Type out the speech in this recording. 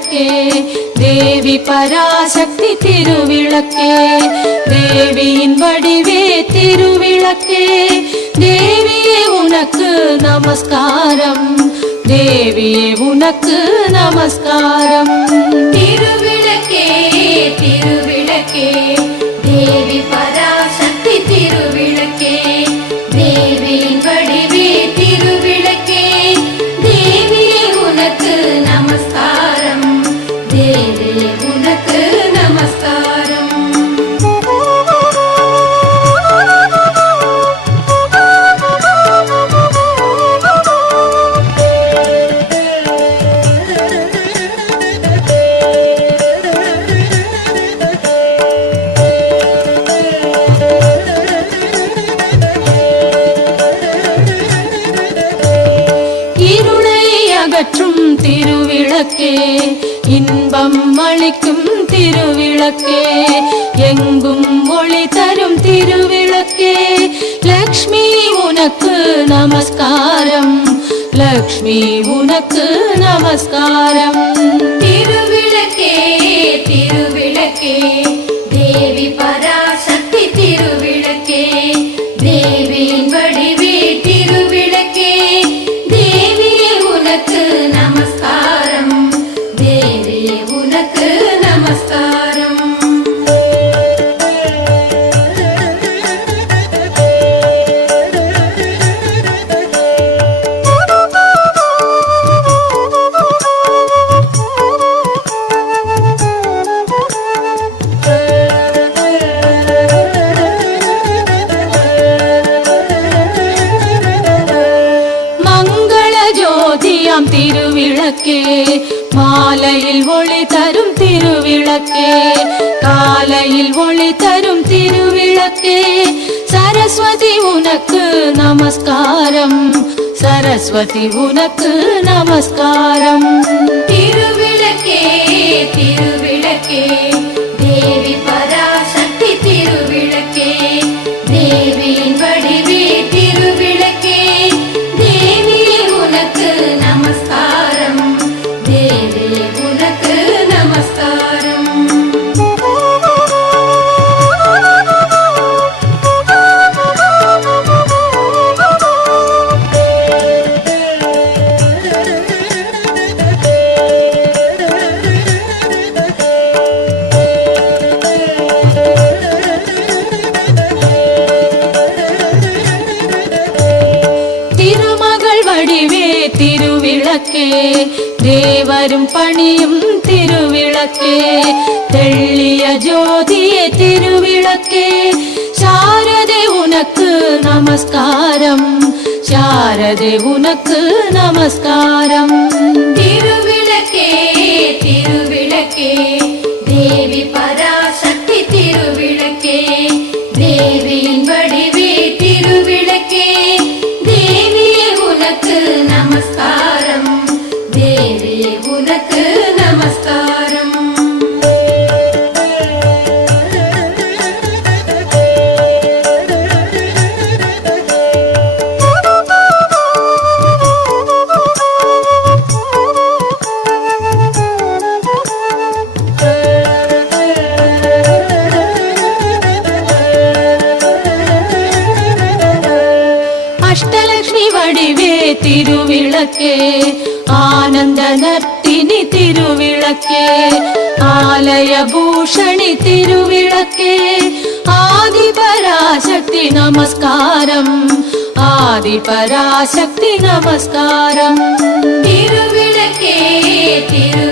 திருவிளக்கே தேவி பராசக்தி திருவிளக்கே தேவியின் வடிவே திருவிளக்கே தேவியே உனக்கு நமஸ்காரம் தேவியே உனக்கு நமஸ்காரம் திருவிளக்கே திருவிளக்கே தேவி பராசக்தி திருவிளக்கே தேவியின் வடிவே திருவிளக்கே தேவியே உனக்கு நமஸ்காரம் தேவியே உனக்கு நமஸ்காரம் அகற்றும் திருவிளக்கே இன்பம் அளிக்கும் திருவிளக்கே எங்கும் ஒளி தரும் திருவிளக்கே லக்ஷ்மி உனக்கு நமஸ்காரம் லக்ஷ்மி உனக்கு நமஸ்காரம் திருவிளக்கே திருவிளக்கே தேவி பராசக்தி திருவிளக்கே தேவியின் வடிவே திருவிளக்கே தேவியே உனக்கு நமஸ்காரம் தேவியே உனக்கு நமஸ்காரம் திருவிளக்கே மாலையில் ஒளி தரும் திருவிளக்கே காலையில் ஒளி தரும் திருவிளக்கே சரஸ்வதி உனக்கு நமஸ்காரம் சரஸ்வதி உனக்கு நமஸ்காரம் திருவிளக்கே திருவிளக்கே தேவி பராசக்தி திருவிளக்கே தேவியின் வடிவே திருவிளக்கே தேவியே உனக்கு நமஸ்காரம் தேவியே உனக்கு நமஸ்காரம் திருவிளக்கே தேவரும் பணியும் திருவிளக்கே தெள்ளிய ஜோதியே திருவிளக்கே சாரதே உனக்கு நமஸ்காரம் சாரதே உனக்கு நமஸ்காரம் திருவிளக்கே திருவிளக்கே தேவி பராசக்தி திருவிளக்கே தேவியின் வடிவே திருவிளக்கே தேவியே உனக்கு நமஸ்காரம் தேவியே உனக்கு நமஸ்காரம் அஷ்டலக்ஷ்மி வடிவே திருவிளக்கே ஆனந்த நர்த்தினி திருவிளக்கே ஆலய பூஷணி திருவிளக்கே ஆதி பராசக்தி நமஸ்காரம் ஆதி பராசக்தி நமஸ்காரம் திருவிளக்கே திரு